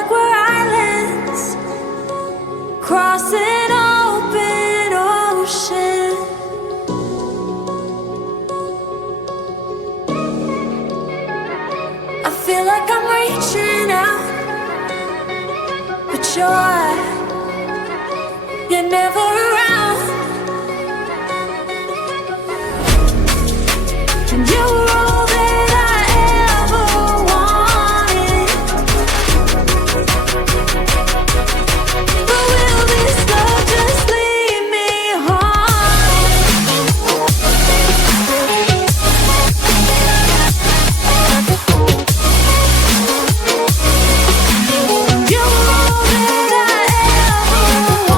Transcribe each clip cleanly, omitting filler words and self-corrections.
like we're islands crossing open ocean. I feel like I'm reaching out, but you're never around. And you were all that I ever wanted. But will this love just leave me You were all that I ever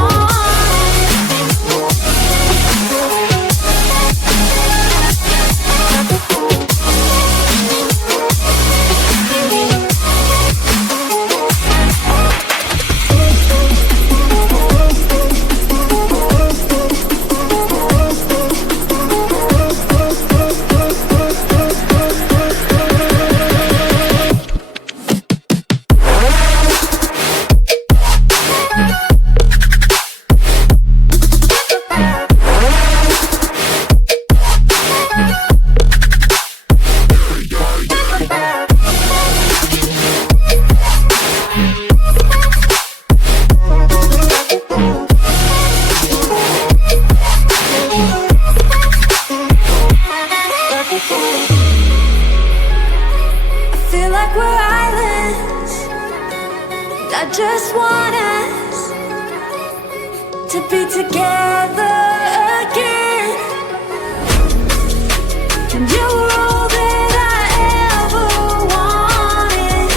just want us to be together again. And you were all that I ever wanted.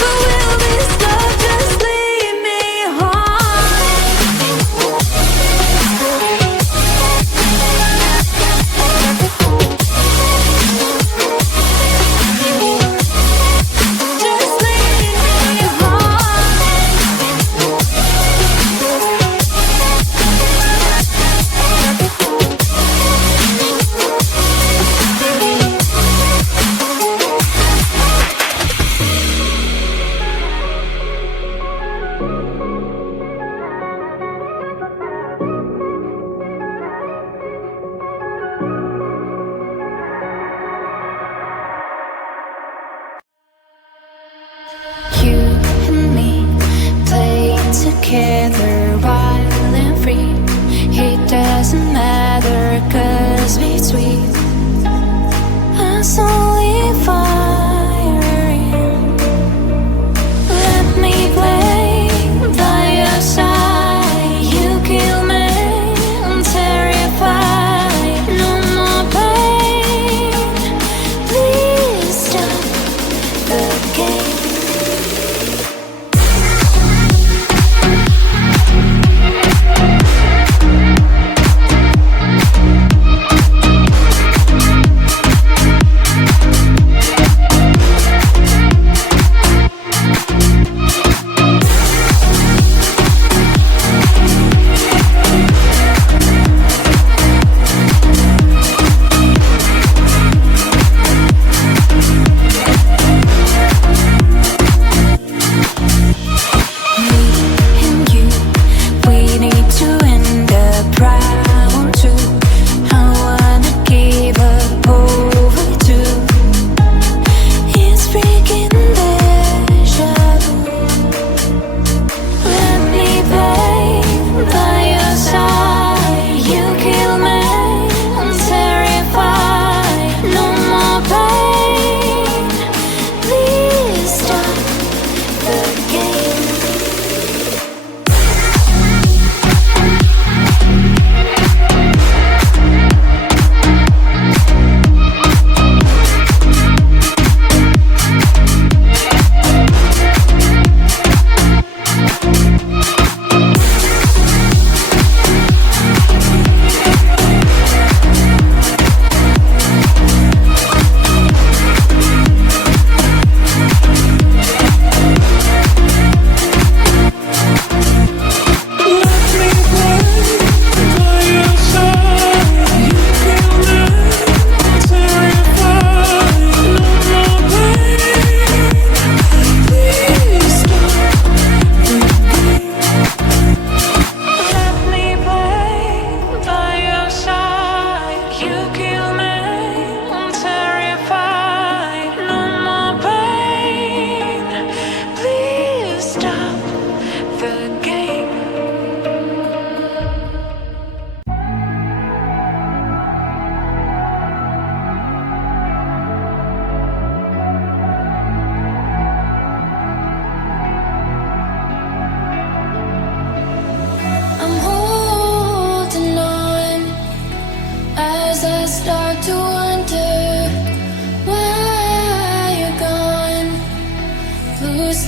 But will this love just leave me together, wild and free. It doesn't matter, 'cause between us only firing. Let me play by your side. You kill me, I'm terrified. No more pain. Please stop the game.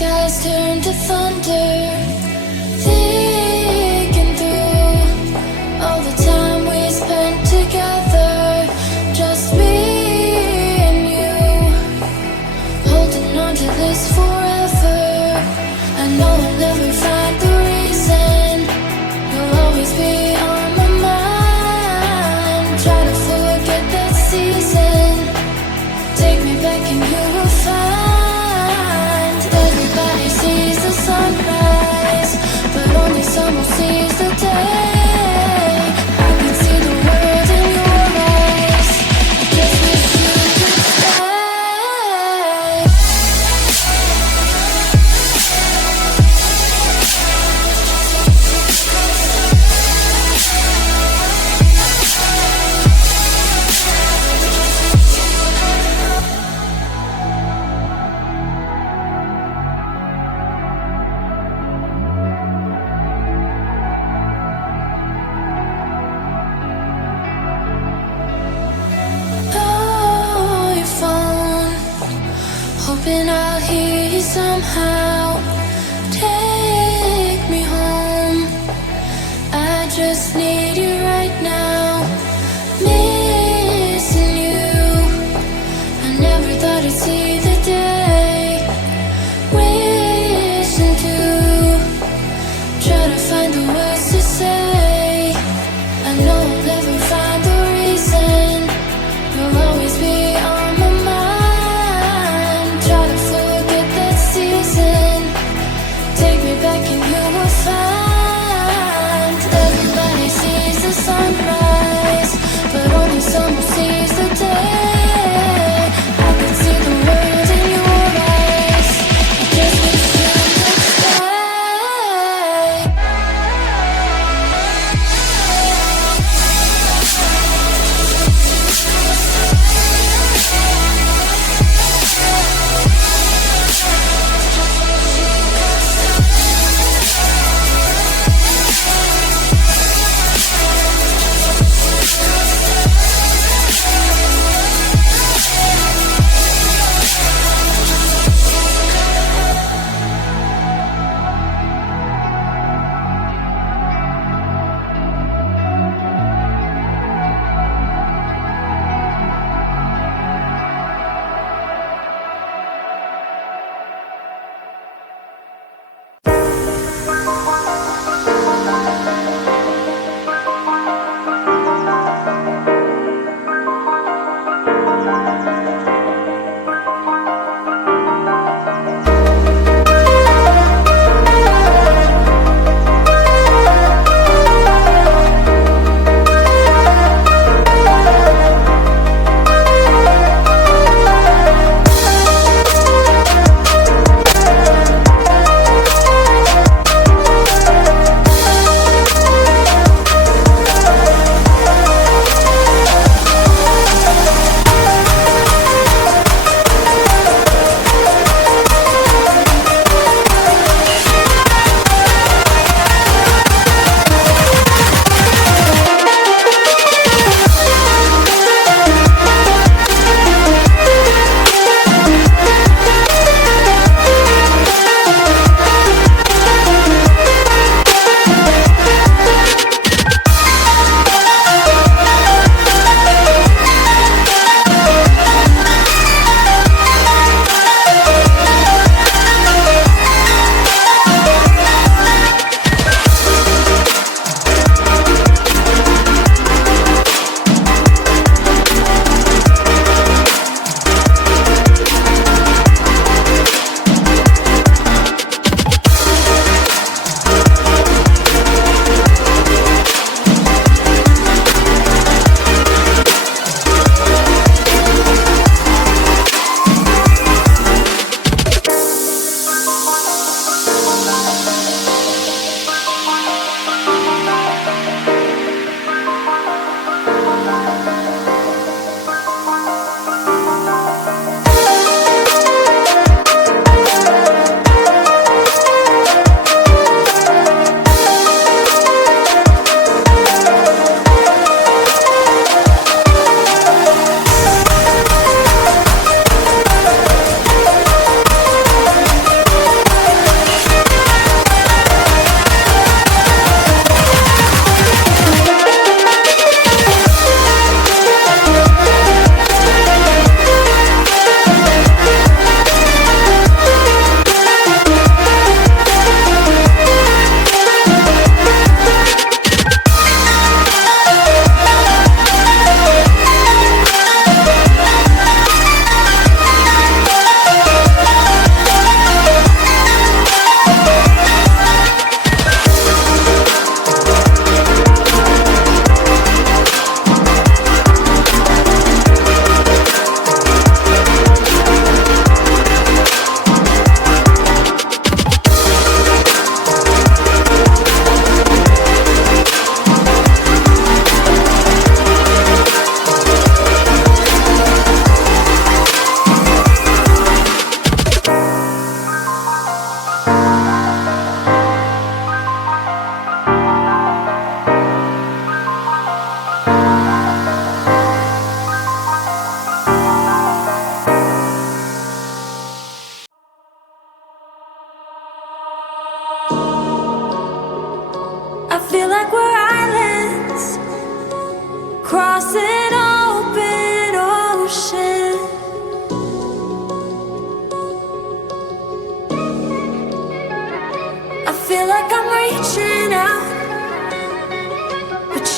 skies turn to thunder, thinking through all the time we spent together, just me and you, holding on to this forever. I know I'll never find the reason, you'll always be on my mind. Try to forget that season, take me back and you will find. Everybody sees the sunrise, but only someone sees the day. I can see the world in your eyes, I just wish you could stay. Oh, your phone, hoping I'll hear you somehow. Take me home, I just need you right now. Missing you, I never thought I'd see the day. Wishing to try to find the words to say. I know I'll never find the reason, you'll always be on my mind. Try to forget that season,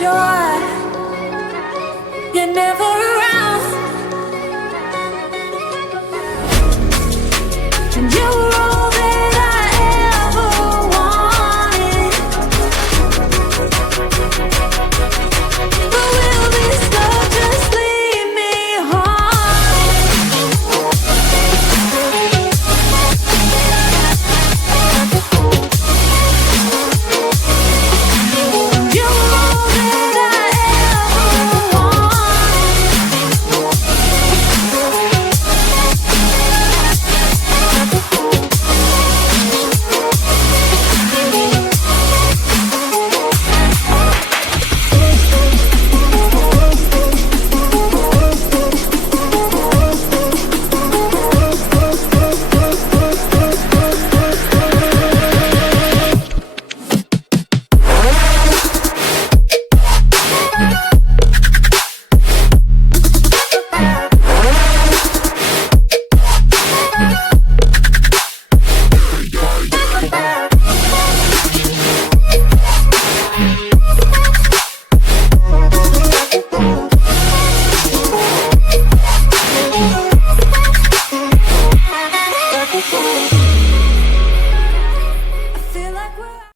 joy. You never